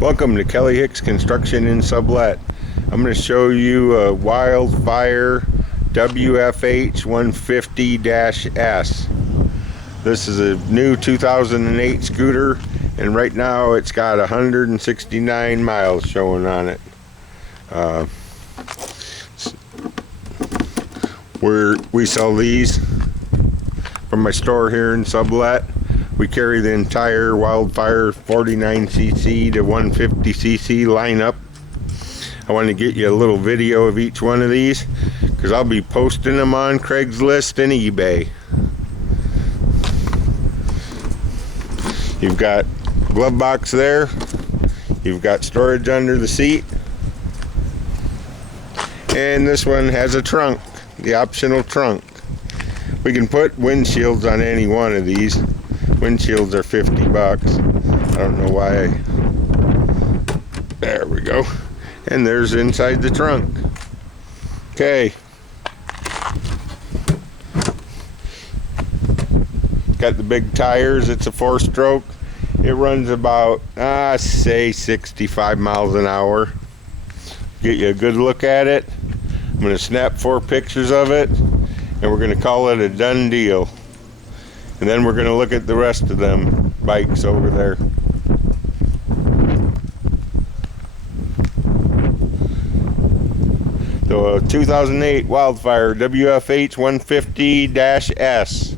Welcome to Kelly Hicks Construction in Sublet. I'm going to show you a Wildfire WFH150-S. This is a new 2008 scooter, and right now it's got 169 miles showing on it. We sell these from my store here in Sublet. We carry the entire Wildfire 49cc to 150cc lineup. I want to get you a little video of each one of these because I'll be posting them on Craigslist and eBay. You've got glove box there. You've got storage under the seat. And this one has a trunk, the optional trunk. We can put windshields on any one of these. Windshields are 50 bucks. I don't know why. There we go. And there's inside the trunk. Okay. Got the big tires. It's a 4-stroke. It runs about, say 65 miles an hour. Get you a good look at it. I'm going to snap 4 pictures of it, and we're going to call it a done deal. And then we're going to look at the rest of them bikes over there. The 2008 Wildfire WFH150-S.